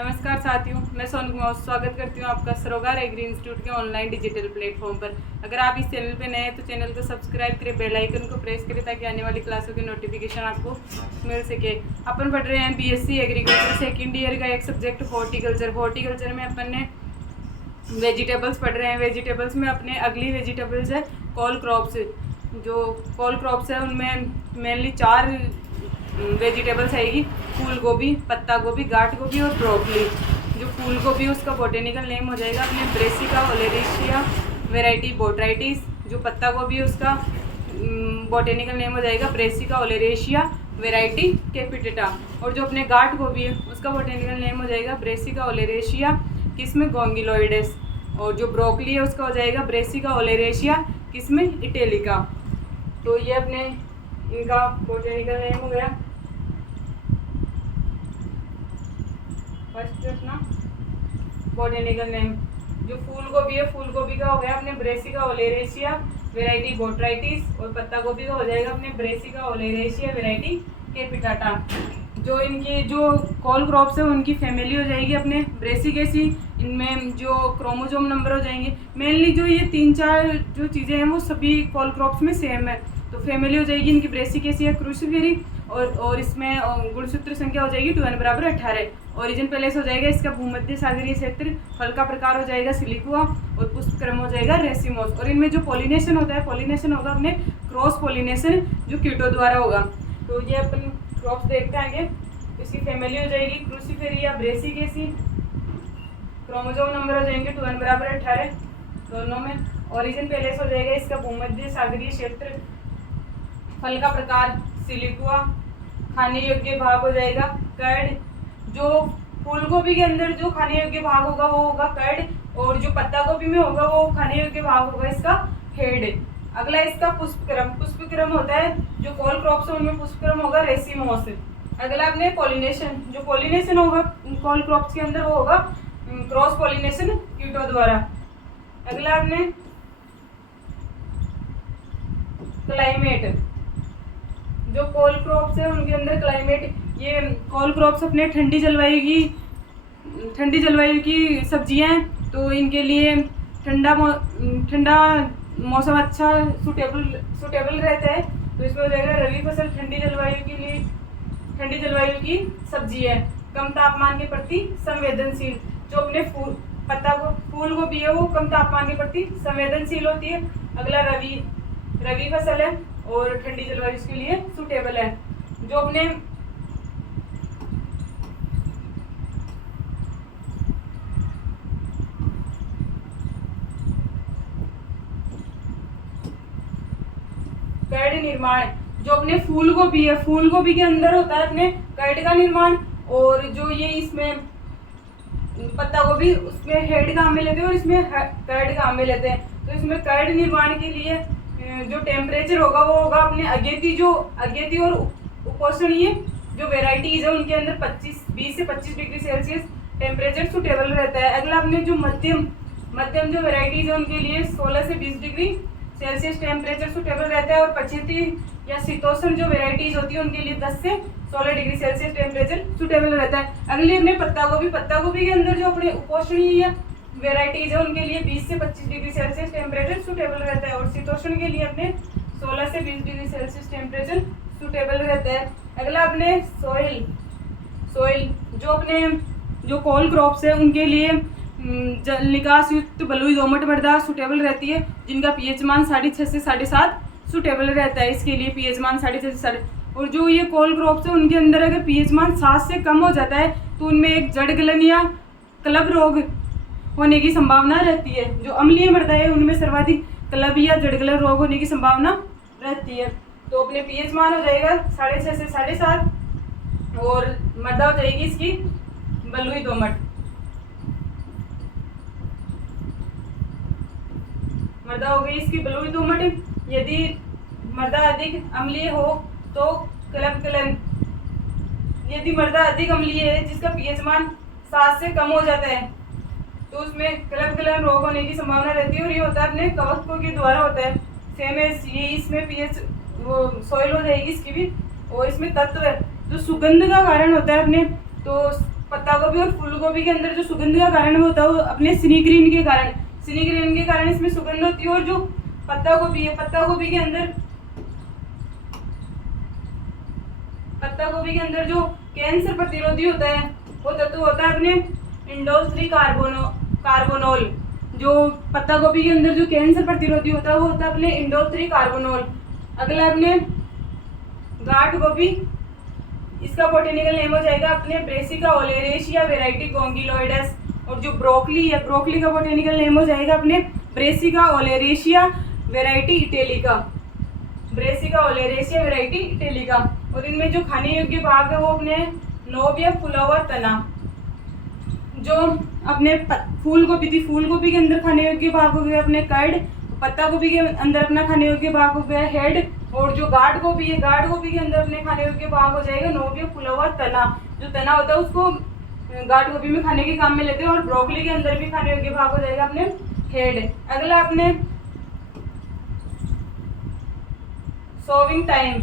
नमस्कार साथियों, मैं सोनू कुमार स्वागत करती हूँ आपका सरोकार एग्री इंस्टीट्यूट के ऑनलाइन डिजिटल प्लेटफॉर्म पर। अगर आप इस चैनल पे नए हैं तो चैनल को सब्सक्राइब करें, बेल आइकन को प्रेस करें ताकि आने वाली क्लासों की नोटिफिकेशन आपको मिल सके। अपन पढ़ रहे हैं बीएससी एग्रीकल्चर सेकेंड ईयर का एक सब्जेक्ट हॉर्टिकल्चर। हॉर्टिकल्चर में अपन ने वेजिटेबल्स पढ़ रहे हैं। वेजिटेबल्स में अपने अगली वेजिटेबल्स है कॉल क्रॉप्स। जो कॉल क्रॉप्स है उनमें मेनली 4 वेजिटेबल्स आएगी, फूल गोभी, पत्ता गोभी, गांठ गोभी और ब्रोकली। जो फूल गोभी उसका बोटेनिकल नेम हो जाएगा अपने ब्रेसिका ओलेरेशिया वेराइटी बोट्राइटिस। जो पत्ता गोभी है उसका बोटेनिकल नेम हो जाएगा ब्रेसिका ओलेरेशिया वेराइटी कैपिटेटा। और जो अपने गांठ गोभी है उसका बोटेनिकल नेम हो जाएगा ब्रेसिका ओलेरेशिया किस्म गोंगिलोइडेस। और जो ब्रोकली है उसका हो जाएगा ब्रेसिका ओलेरेशिया किस्म इटेलिका। तो ये अपने इनका बोटेनिकल नेम हो गया। फर्स्ट अपना बोटेनिकल नेम। जो फूल गोभी है, फूल गोभी का हो गया अपने ब्रेसिका ओलेरेशिया वेराइटी बोट्राइटिस। और पत्ता गोभी का हो जाएगा अपने ब्रेसिका ओलेरेशिया वेराइटी कैपिटाटा। जो इनकी जो कॉल क्रॉप्स है उनकी फैमिली हो जाएगी अपने ब्रेसिकेसी। इनमें जो क्रोमोजोम नंबर हो जाएंगे, मेनली जो ये 3-4 जो चीज़ें हैं वो सभी कॉल क्रॉप्स में सेम है। तो फैमिली हो जाएगी इनकी ब्रेसिकेसी या क्रूसिफेरी। और इसमें गुणसूत्र संख्या हो जाएगी 2n बराबर 18। ओरिजिन पैलेस हो जाएगा इसका भूमध्य सागरीय क्षेत्र। फल का प्रकार हो जाएगा सिलिकुआ और पुष्प क्रम हो जाएगा रेसिमोस। और इनमें जो पॉलिनेशन होता है, पॉलिनेशन होगा अपने क्रॉस पॉलिनेशन जो कीटों द्वारा होगा। तो ये अपन क्रॉप्स देखते हैं आगे। इसकी फैमिली हो जाएगी क्रूसिफेरी या ब्रेसिकेसी। क्रोमोजोम नंबर हो जाएंगे 2n बराबर 18 दोनों में। ओरिजिन पैलेस हो जाएगा इसका भूमध्य सागरीय क्षेत्र। फल का प्रकार सिलिकुआ। खाने योग्य भाग हो जाएगा कर्ड। जो फूल गोभी के अंदर जो खाने योग्य भाग होगा वो होगा कर्ड। और जो पत्ता गोभी में होगा वो खाने योग्य भाग होगा इसका हेड। अगला इसका पुष्पक्रम। पुष्पक्रम होता है जो कॉल क्रॉप्स है उनमें पुष्पक्रम होगा रेसिमोस। अगला अपने पॉलिनेशन। जो पॉलिनेशन होगा कॉल क्रॉप्स के अंदर वो होगा क्रॉस पॉलिनेशन कीटों द्वारा। अगला अपने क्लाइमेट। जो कॉल क्रॉप्स है उनके अंदर क्लाइमेट, ये कॉल क्रॉप्स अपने ठंडी जलवायु की सब्जियां हैं। तो इनके लिए ठंडा मौसम अच्छा सूटेबल रहता है। तो इसमें हो जाएगा रबी फसल ठंडी जलवायु की सब्जी है। कम तापमान के प्रति संवेदनशील। जो अपने फूल गोभी है वो कम तापमान के प्रति संवेदनशील होती है। अगला रबी फसल है और ठंडी जलवायु के लिए सूटेबल है। जो अपने कर्ड निर्माण। जो अपने फूल गोभी है, फूल गोभी के अंदर होता है अपने कर्ड का निर्माण। और जो ये इसमें पत्ता गोभी उसमें हेड काम में लेते हैं और इसमें कर्ड काम में लेते हैं। तो इसमें कर्ड निर्माण के लिए जो टेम्परेचर होगा वो होगा अपने अगेती और उपोष्णीय जो वेराइटीज है उनके अंदर 20 से 25 डिग्री सेल्सियस टेम्परेचर सूटेबल रहता है। अगला अपने जो मध्यम जो वेराइटीज है उनके लिए 16 से 20 डिग्री सेल्सियस टेम्परेचर सूटेबल रहता है। और पछेती या शीतोष्ण जो वेराइटीज होती है उनके लिए 10 से 16 डिग्री सेल्सियस टेम्परेचर सूटेबल रहता है। अगली अपने पत्ता गोभी के अंदर जो अपने उपोष्णीय वेराइटीज है उनके लिए 20 से 25 डिग्री सेल्सियस टेम्परेचर सूटेबल रहता है। और शीतोष्ण के लिए अपने 16 से 20 डिग्री सेल्सियस टेम्परेचर सूटेबल रहता है। अगला अपने सोइल जो अपने जो कॉल क्रॉप्स है उनके लिए जल निकास युक्त बलुई दोमट मृदा सूटेबल रहती है, जिनका पीएच मान 6.5 से 7.5 सूटेबल रहता है। इसके लिए पीएच मान 6.5 से 7.5। और जो ये कॉल क्रॉप्स है उनके अंदर अगर पीएच मान 7 से कम हो जाता है तो उनमें एक जड़ गलन या क्लब रोग होने की संभावना रहती है। जो अम्लीय मृदा है उनमें सर्वाधिक क्लब या जड़ गलन रोग होने की संभावना रहती है। तो अपने पीएच मान हो जाएगा 6.5 से 7.5। और मृदा हो जाएगी इसकी बलुई दोमट। मृदा हो गई इसकी बलुई दोमट। यदि मृदा अधिक अम्लीय हो तो क्लब गलन। यदि मृदा अधिक अम्लीय है जिसका पीएच मान 7 से कम हो जाता है तो उसमें क्लब गलन रोग होने की संभावना रहती है। और ये होता है अपने कवकों के द्वारा होता है। सेम एज ये इसमें पीएच सॉइल हो जाएगी इसकी भी। और इसमें तत्व जो सुगंध का कारण होता है अपने, तो पत्ता गोभी और फूल गोभी के अंदर जो सुगंध का कारण होता है वो अपने सिनिग्रीन के कारण, सिनिग्रीन के कारण इसमें सुगंध होती है। और जो पत्ता गोभी है, पत्ता गोभी के अंदर जो कैंसर प्रतिरोधी होता है वो तत्व होता है अपने इंडोल 3 कार्बोनोल। जो पत्ता गोभी के अंदर जो कैंसर प्रतिरोधी होता है वो होता है अपने इंडोल 3 कार्बोनोल। अगला अपने गांठ गोभी, इसका बोटेनिकल नेम हो जाएगा अपने ब्रेसिका ओलेरेशिया वेराइटी गोंगिलोइडस। और जो ब्रोकली है, ब्रोकली का बोटेनिकल नेम हो जाएगा अपने Brassica oleracea variety italica, Brassica oleracea variety italica. और इनमें जो खाने योग्य भाग है वो अपने नोब या फुला हुआ तना। जो अपने फूल गोभी थी, फूल गोभी के अंदर खाने योग्य भाग हो गया अपने कर्ड, पत्ता गोभी के अंदर अपना खाने योग्य भाग हो गया हेड। और जो गांठ गोभी है, गांठ गोभी के अंदर अपने खाने योग्य भाग हो जाएगा नोब या फुला हुआ तना। जो तना होता है उसको गांठ गोभी में खाने के काम में लेते हैं। और ब्रोकली के अंदर भी खाने योग्य भाग हो जाएगा अपने हेड। अगला अपने सोविंग टाइम,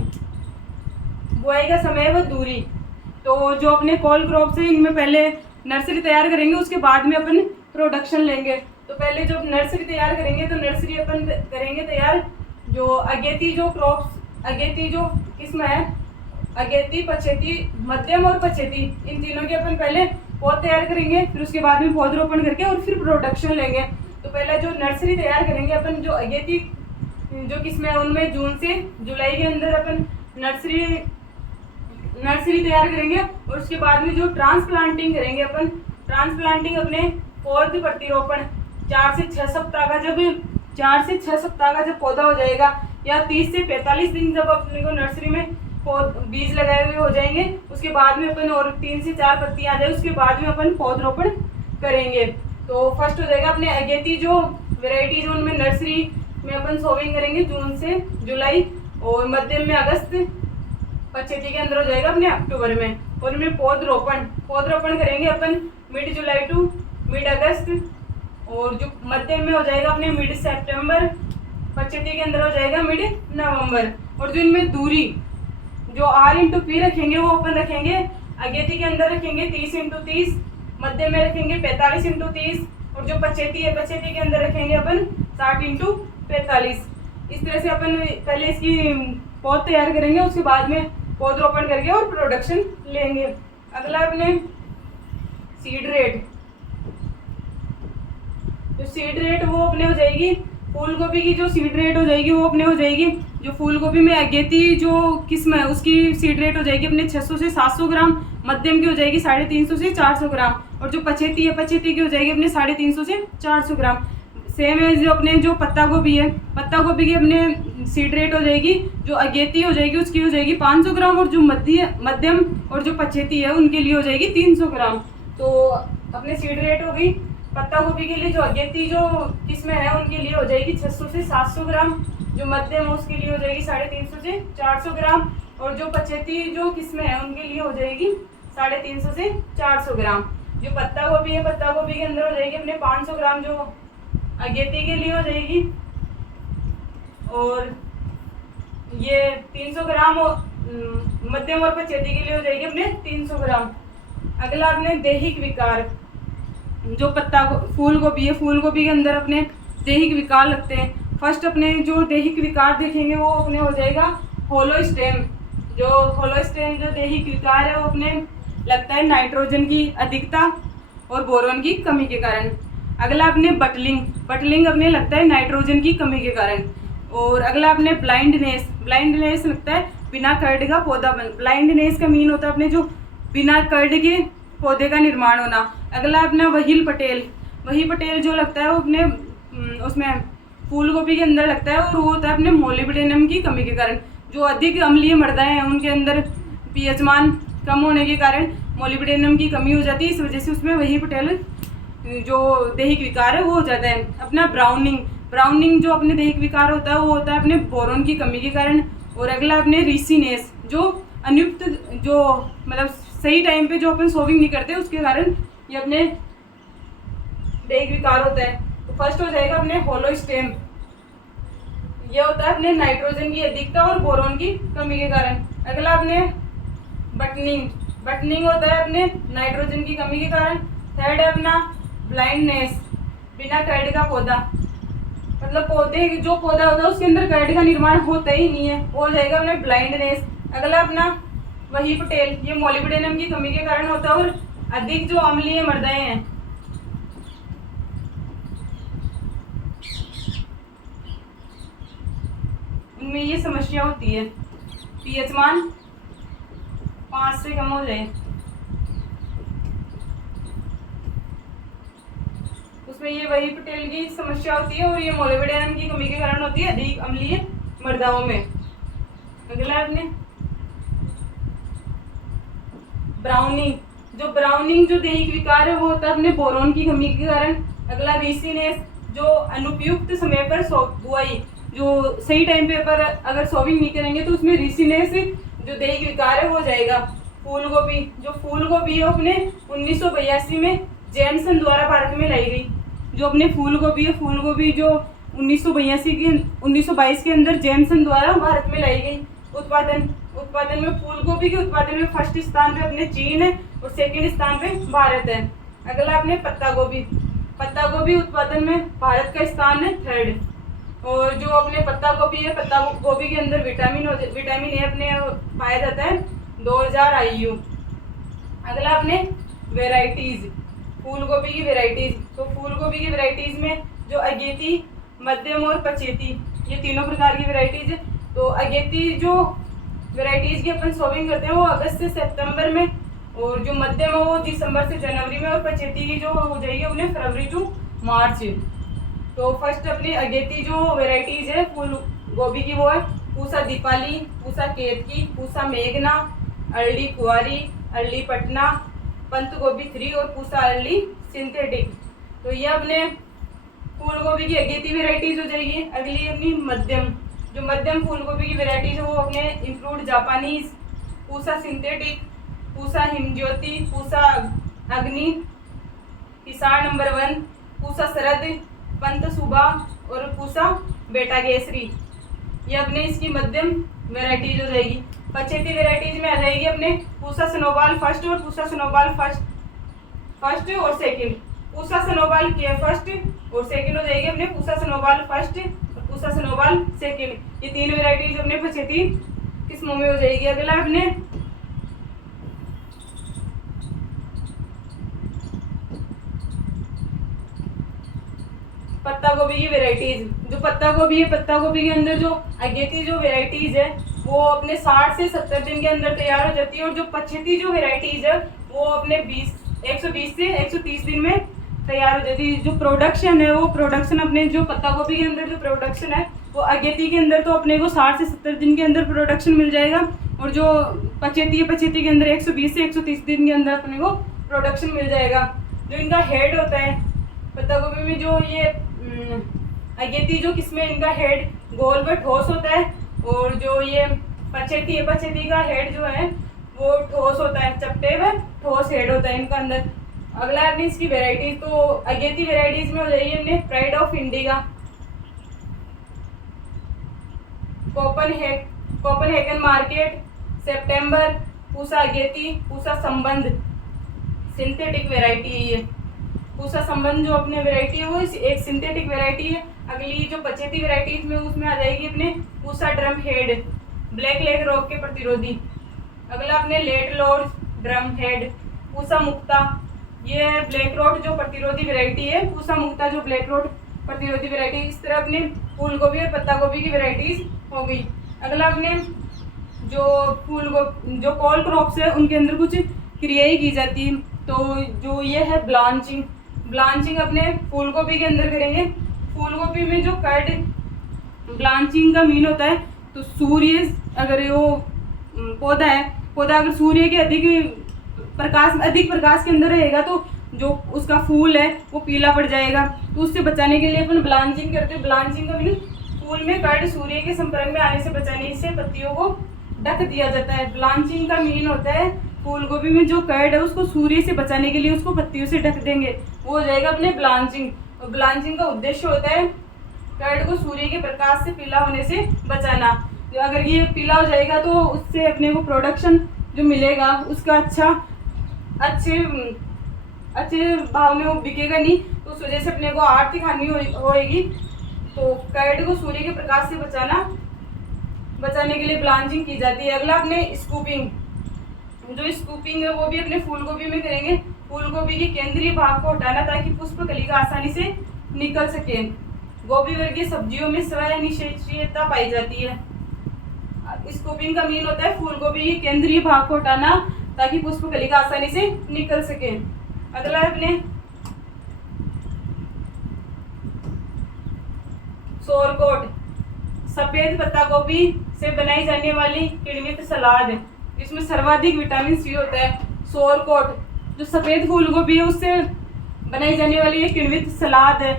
बुआई का समय व दूरी। तो जो अपने कॉल क्रॉप है इनमें पहले नर्सरी तैयार करेंगे, उसके बाद में अपन प्रोडक्शन लेंगे। तो पहले जब नर्सरी तैयार करेंगे तो नर्सरी अपन करेंगे तैयार जो अगेती जो क्रॉप्स, अगेती जो किस्म है, अगेती, पछेती, मध्यम और पछेती, इन तीनों के अपन पहले पौध तैयार करेंगे, फिर उसके बाद में पौधरोपण करके और फिर प्रोडक्शन लेंगे। तो पहले जो नर्सरी तैयार करेंगे अपन, जो अगेती जो किस्में है उनमें जून से जुलाई के अंदर अपन नर्सरी तैयार करेंगे। और उसके बाद में जो ट्रांसप्लांटिंग करेंगे अपन, ट्रांसप्लांटिंग अपने पौध प्रतिरोपण 4 से 6 सप्ताह का जब पौधा हो जाएगा, या 30 से 45 दिन जब अपने को नर्सरी में बीज लगाए हुए हो जाएंगे, उसके बाद में अपन और 3 से 4 पत्तियां आ जाए, उसके बाद में अपन पौधरोपण करेंगे। तो फर्स्ट हो जाएगा अपने अगेती जो वेराइटी जो उनमें नर्सरी में अपन सोविंग करेंगे जून से जुलाई, और मध्यम में अगस्त, पछेती के अंदर हो जाएगा अपने अक्टूबर में। और इनमें पौधरोपण करेंगे अपन मिड जुलाई टू मिड अगस्त, और जो मध्यम में हो जाएगा अपने मिड सितंबर, पछेती के अंदर हो जाएगा मिड नवंबर। और जो इनमें दूरी जो R/P रखेंगे वो अपन रखेंगे अगेती के अंदर रखेंगे 30x30, मध्य में रखेंगे 45x30, और जो पछेती है पछेती के अंदर रखेंगे अपन 60x45। इस तरह से अपन पहले इसकी पौध तैयार करेंगे, उसके बाद में पौधरोपण करके और प्रोडक्शन लेंगे। अगला अपने सीड रेट, जो सीड रेट वो अपने हो जाएगी फूल गोभी की, जो सीड रेट हो जाएगी वो अपने हो जाएगी, जो फूल गोभी में अगेती जो किस्म है उसकी सीड रेट हो जाएगी अपने 600 से 700 ग्राम, मध्यम की हो जाएगी 350 से 400 ग्राम, और जो पछेती है पछेती की हो जाएगी अपने 350 से 400 ग्राम। सेम है जो अपने जो पत्ता गोभी है, पत्ता गोभी की अपने सीड रेट हो जाएगी, जो अगेती हो जाएगी उसकी हो जाएगी 500 ग्राम, और जो मध्यम और जो पछेती है उनके लिए हो जाएगी 300 ग्राम। तो अपने सीड रेट हो गई पत्ता गोभी के लिए, जो अगेती जो किस्में हैं उनके लिए हो जाएगी 600 से 700 ग्राम, जो मध्यम उसके लिए हो जाएगी 350 से 400 ग्राम, और जो पछेती जो किस्में हैं उनके लिए हो जाएगी 350 से 400 ग्राम। जो पत्ता गोभी है पत्ता गोभी के अंदर हो जाएगी अपने 500 ग्राम, जो अगेती के लिए हो जाएगी, और ये 300 ग्राम मध्यम और पछेती के लिए हो जाएगी अपने 300 ग्राम। अगला अपने दैहिक विकार, जो फूल गोभी है फूल गोभी के अंदर अपने दैहिक विकार लगते हैं। फर्स्ट अपने जो दैहिक विकार देखेंगे वो अपने हो जाएगा होलो स्टेम। जो होलो स्टेम जो दैहिक विकार है वो अपने लगता है नाइट्रोजन की अधिकता और बोरोन की कमी के कारण। अगला अपने बटलिंग अपने लगता है नाइट्रोजन की कमी के कारण। और अगला अपने ब्लाइंडनेस लगता है बिना कर्ड का पौधा ब्लाइंडनेस का मीन होता है अपने जो बिना कर्ड के पौधे का निर्माण होना। अगला अपना वही पटेल जो लगता है वो अपने उसमें फूल गोभी के अंदर लगता है, और वो होता है अपने मोलिब्डेनम की कमी के कारण। जो अधिक अम्लीय मृदाएं हैं उनके अंदर पीएच मान कम होने के कारण मोलिब्डेनम की कमी हो जाती है, इस वजह से उसमें वही पटेल जो दैहिक विकार है वो हो जाता है। अपना ब्राउनिंग जो अपने दैहिक विकार होता है वो होता है अपने बोरोन की कमी के कारण। और अगला अपने रिसीनेस जो अनुयुक्त जो मतलब सही टाइम पे जो अपन सोविंग नहीं करते उसके कारण ये अपने दैहिक विकार होता है। तो फर्स्ट हो जाएगा अपने होलो स्टेम, ये होता है अपने नाइट्रोजन की अधिकता और बोरोन की कमी के कारण। अगला अपने बटनिंग होता है अपने नाइट्रोजन की कमी के कारण। थर्ड है अपना ब्लाइंडनेस, बिना कर्ड का पौधा, मतलब पौधे जो पौधा होता है उसके अंदर कर्ड का निर्माण होता ही नहीं है, वो हो जाएगा अपने ब्लाइंडनेस। अगला अपना वही पटेल, ये मोलिब्डेनम की कमी के कारण होता है और अधिक जो अम्लीय मृदाएं हैं उनमें ये समस्या होती है, पीएच मान 5 से कम हो जाए उसमें ये वही पटेल की समस्या होती है और ये मोलिब्डेनम की कमी के कारण होती है अधिक अम्लीय मृदाओं में। अगला अपने ब्राउनिंग, जो ब्राउनिंग जो दैहिक विकार है वो होता है अपने बोरोन की कमी के कारण। अगला रिसीनेस, जो अनुपयुक्त समय पर बुआई, जो सही टाइम पे पर अगर सोविंग नहीं करेंगे तो उसमें रिसीनेस जो दैहिक विकार है हो जाएगा। फूल गोभी, जो फूल गोभी है अपने 1982 में जेमसन द्वारा भारत में लाई गई। जो अपने फूल गोभी है, फूल गोभी जो 1922 के अंदर जेमसन द्वारा भारत में लाई गई। उत्पादन में फूल गोभी के उत्पादन में फर्स्ट स्थान पे अपने चीन है और सेकंड स्थान पे भारत है। अगला अपने पत्ता गोभी उत्पादन में भारत का स्थान है थर्ड। और जो अपने पत्ता गोभी है, पत्ता गोभी के अंदर विटामिन ए अपने पाया जाता है 2000 IU। अगला अपने वेराइटीज, फूल गोभी की वेराइटीज, तो फूल गोभी की वेराइटीज में जो अगेती, मध्यम और पचेती, ये तीनों प्रकार की वेराइटीज है। तो अगेती जो वेराइटीज की अपन सोविंग करते हैं वो अगस्त से सितंबर में, और जो मध्यम है वो दिसंबर से जनवरी में, और पचेती की जो हो जाएगी अपने फरवरी टू मार्च। तो फर्स्ट अपनी अगेती जो वेराइटीज है फूल गोभी की वो है पूसा दीपाली, पूसा केतकी, पूसा मेघना, अर्ली कुंवारी, अर्ली पटना, पंत गोभी 3 और पूसा अर्ली सिंथेटिक। तो ये अपने फूल गोभी की अगेती वेराइटीज हो जाएगी। अगली अपनी मध्यम, जो मध्यम फूल गोभी की वेराइटीज है वो अपने improved Japanese, Pusa synthetic, Pusa Himjyoti, Pusa Agni, किसान नंबर 1, पूसा शरद, पंत सुबा और पूसा बेटा केसरी। ये अपने इसकी मध्यम वेराइटीज हो जाएगी। पचेती वेराइटीज में आ जाएगी अपने पूसा स्नोबॉल फर्स्ट और पूसा स्नोबॉल फर्स्ट और सेकंड। पूसा स्नोबॉल के फर्स्ट और सेकंड हो जाएगी अपने पूसा स्नोबॉल फर्स्ट और पूसा स्नोबॉल सेकंड। ये 3 वेराइटीज अपने पचेती किस्मों में हो जाएगी। अगला अपने पत्ता गोभी की वेराइटीज, जो पत्ता गोभी है, पत्ता गोभी के अंदर जो अगेती जो वेराइटीज है वो अपने 60 से 70 दिन के अंदर तैयार हो जाती है, और जो पचेती जो वेराइटीज है वो अपने 120 से 130 दिन में तैयार हो जाती है। जो प्रोडक्शन है वो प्रोडक्शन अपने जो पत्ता गोभी के अंदर जो प्रोडक्शन है वो अगेती के अंदर तो अपने को 60 से 70 दिन के अंदर प्रोडक्शन मिल जाएगा, और जो पचेती है पचेती के अंदर 120 से 130 दिन के अंदर अपने को प्रोडक्शन मिल जाएगा। जो इनका हेड होता है पत्ता गोभी में, जो ये अगेती जो किस्में इनका हेड गोल व ठोस होता है, और जो ये पचेती है पचेती का हेड जो है वो ठोस होता है, चपटे व ठोस हेड होता है इनका अंदर। अगला है अपनी इसकी वेराइटीज, तो अगेती वेराइटीज में हो जाएगी हमने pride of India, Copenhagen market, सितंबर, पूसा अगेती, पूसा संबंध सिंथेटिक वेराइटी है ये। पूसा संबंध जो अपने वेराइटी है वो एक सिंथेटिक वेराइटी है। अगली जो पचेती वेराइटीज में उसमें आ जाएगी अपने Pusa drum head, black leg रोग के प्रतिरोधी। अगला अपने late lord drum head, Pusa Mukta, ये ब्लैक रोड जो प्रतिरोधी वेराइटी है, पूसा मुक्ता जो ब्लैक रोड प्रतिरोधी वेराइटी। इस तरह अपने फूल गोभी और पत्ता गोभी की वेराइटीज हो गई। अगला अपने जो कॉल क्रॉप्स है उनके अंदर कुछ क्रियाएं की जाती है, तो जो ये है ब्लांचिंग अपने फूल गोभी के अंदर करेंगे। फूल गोभी में जो कर्ड ब्लांचिंग का मीन होता है, तो सूर्य अगर वो पौधा अगर सूर्य के अधिक प्रकाश के अंदर रहेगा तो जो उसका फूल है वो पीला पड़ जाएगा, तो उससे बचाने के लिए अपन ब्लांचिंग करते हैं। ब्लांचिंग का मीन फूल में कर्ड सूर्य के संपर्क में आने से बचाने से पत्तियों को ढक दिया जाता है। ब्लांचिंग का मीन होता है फूल गोभी में जो कर्ड है उसको सूर्य से बचाने के लिए उसको पत्तियों से ढक देंगे, वो हो जाएगा अपने ब्लांचिंग। और ब्लांचिंग का उद्देश्य होता है कर्ड को सूर्य के प्रकाश से पीला होने से बचाना। अगर ये पीला हो जाएगा तो उससे अपने को प्रोडक्शन जो मिलेगा उसका अच्छे अच्छे भाव में वो बिकेगा नहीं, तो उस वजह से अपने को आर्थिक हानि होएगी। तो कर्ड को सूर्य के प्रकाश से बचाने के लिए ब्लांचिंग की जाती है। अगला अपने स्कूपिंग, जो स्कूपिंग है वो भी अपने फूल गोभी में करेंगे। फूल गोभी के केंद्रीय भाग को हटाना ताकि पुष्प कलिका आसानी से निकल सके। गोभी वर्गीय सब्जियों में स्वनिषेचीयता पाई जाती है। स्कूपिंग का मीन होता है फूल गोभी के केंद्रीय भाग को हटाना ताकि पुष्प कलिका आसानी से निकल सके। अगला है अपने सोरकोट, सफेद पत्ता गोभी से बनाई जाने वाली किण्वित सलाद जिसमें सर्वाधिक विटामिन सी होता है। सोरकोट जो सफेद फूल गोभी है उससे बनाई जाने वाली एक किण्वित सलाद है।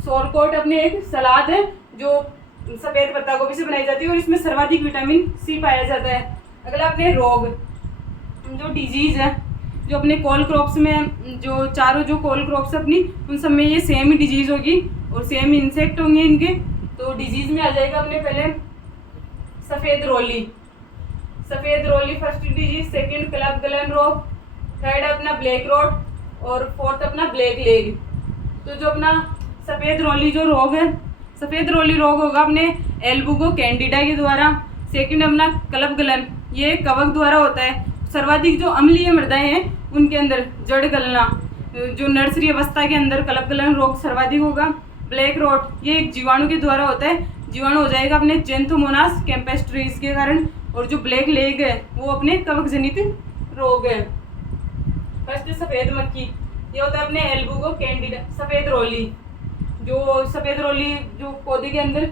सोरकोट अपने एक सलाद है जो सफेद पत्ता गोभी से बनाई जाती है और इसमें सर्वाधिक विटामिन सी पाया जाता है। अगला अपने रोग, जो डिजीज है, जो अपने कोल क्रॉप्स में जो चारों जो कोल क्रॉप्स अपनी उन सब में ये सेम ही डिजीज होगी और सेम इंसेक्ट होंगे इनके। तो डिजीज में आ जाएगा अपने पहले सफेद रोली फर्स्ट डिजीज, सेकंड क्लब गलन रोग, थर्ड अपना ब्लैक रोट और फोर्थ अपना ब्लैक लेग। तो जो अपना सफेद रोली रोग होगा अपने एल्बुगो कैंडिडा के द्वारा। सेकंड अपना क्लब गलन, ये कवक द्वारा होता है। सर्वाधिक जो अम्लीय मृदाएं हैं उनके अंदर जड़ गलना, जो नर्सरी अवस्था के अंदर क्लब गलन रोग सर्वाधिक होगा। ब्लैक रोट ये एक जीवाणु के द्वारा होता है, जीवाणु हो जाएगा अपने जेंथोमोनास कैम्पेस्ट्रिस के कारण। और जो ब्लैक लेग है वो अपने कवक जनित रोग है। फर्स्ट सफेद मक्खी, ये होता है अपने एल्बुगो कैंडिडा। सफेद रोली जो पौधे के अंदर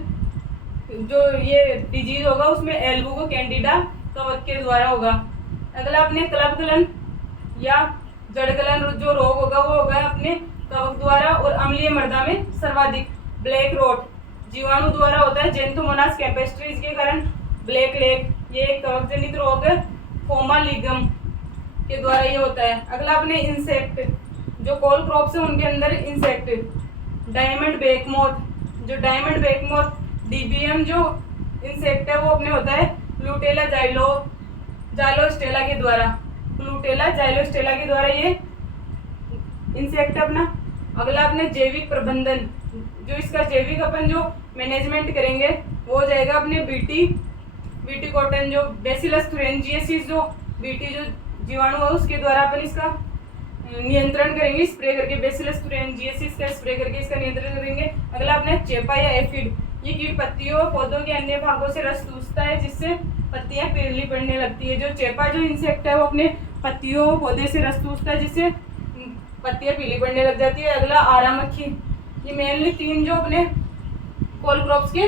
जो ये डिजीज होगा उसमें एल्बुगो कैंडिडा कवक के द्वारा होगा। अगला अपने क्लब गलन या जड़ गलन जो रोग होगा वो होगा अपने कवक द्वारा और अम्लीय मृदा में सर्वाधिक। ब्लैक रोट जीवाणु द्वारा होता है जेंथोमोनास कैम्पेस्ट्रिस के कारण। ब्लैक लेग ये कवक जनित रोग है, फोमालिगम के द्वारा ये होता है। अगला अपने इंसेक्ट, जो कोल क्रॉप्स है उनके अंदर इंसेक्ट, डायमंड बेकमोथ, जो डायमंड बेकमोथ डीबीएम जो इंसेक्ट है वो अपने होता है प्लूटेला जाइलोस्टेला के द्वारा ये इंसेक्ट अपना। अगला अपने जैविक प्रबंधन, जो इसका जैविक अपन जो मैनेजमेंट करेंगे वो हो जाएगा अपने बीटी कॉटन, जो बेसिलस थुरेंजियसिस जो बीटी जो जीवाणु है उसके द्वारा अपन इसका नियंत्रण करेंगे, स्प्रे करके बेसिलस थुरेंजियसिस का स्प्रे करके इसका नियंत्रण करेंगे। अगला अपना चेपा या एफिड, ये कीट पत्तियों और पौधों के अन्य भागों से रस चूसता है जिससे पत्तियां पीली पड़ने लगती है। जो चेपा जो इंसेक्ट है वो अपने पत्तियों पौधे से रस चूसता है जिससे पत्तियां पीली पड़ने लग जाती है। अगला आरा मक्खी, ये मेनली 3 जो अपने कोल क्रॉप्स के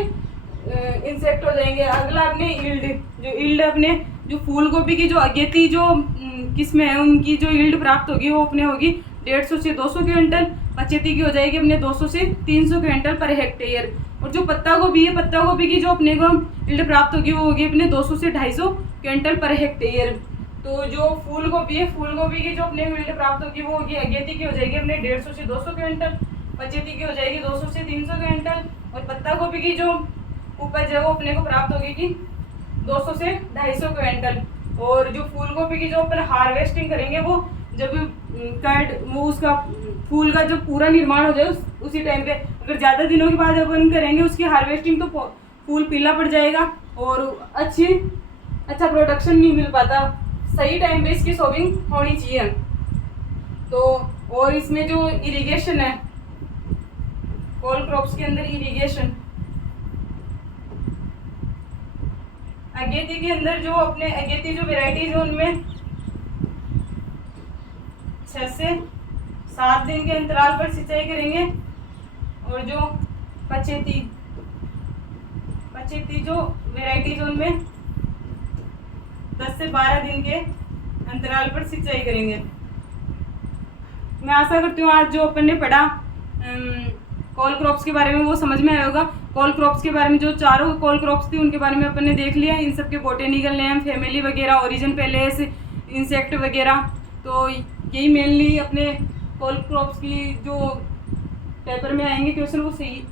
इंसेक्ट हो जाएंगे। अगला अपने ईल्ड अपने जो फूल गोभी की जो अगेती जो किस्में हैं उनकी जो ईल्ड प्राप्त होगी वो अपने होगी 150 से 200 क्विंटल। पचेती की हो जाएगी अपने 200 से 300 क्विंटल पर हेक्टेयर। और जो पत्ता गोभी है, पत्ता गोभी की जो अपने को ईल्ड प्राप्त होगी वो होगी अपने 200 से 250 क्विंटल पर हेक्टेयर। तो जो फूल गोभी है, फूल गोभी की जो अपने ईल्ड प्राप्त होगी वो होगी अगेती की हो जाएगी अपने 150 से 200 क्विंटल, पचेती की हो जाएगी 200 से 300 क्विंटल। और पत्ता गोभी की जो उपज है वो अपने को प्राप्त होगी कि 200 से 250 क्विंटल। और जो फूल गोभी की जो अपन हार्वेस्टिंग करेंगे वो जब वो उसका फूल का जो पूरा निर्माण हो जाए उसी टाइम पे, अगर ज़्यादा दिनों के बाद अपन करेंगे उसकी हार्वेस्टिंग तो फूल पीला पड़ जाएगा और अच्छा प्रोडक्शन नहीं मिल पाता। सही टाइम पे इसकी सोविंग होनी चाहिए। तो और इसमें जो इरिगेशन है कोल क्रॉप्स के अंदर, इरिगेशन अगेती के अंदर जो अपने अगेती जो वेराइटीज है उनमें 6 से 7 दिन के अंतराल पर सिंचाई करेंगे। और जो पचेती जो वेराइटीज उनमें 10 से 12 दिन के अंतराल पर सिंचाई करेंगे। मैं आशा करती हूँ आज जो अपन ने पढ़ा कोल क्रॉप्स के बारे में वो समझ में आया होगा। कोल क्रॉप्स के बारे में जो चारों कोल क्रॉप्स थी उनके बारे में अपन ने देख लिया, इन सब के बोटेनिकल नेम, फैमिली वगैरह, ओरिजिन पैलेस, इंसेक्ट वगैरह। तो यही मेनली अपने कोल क्रॉप्स की जो पेपर में आएंगे क्वेश्चन वो सही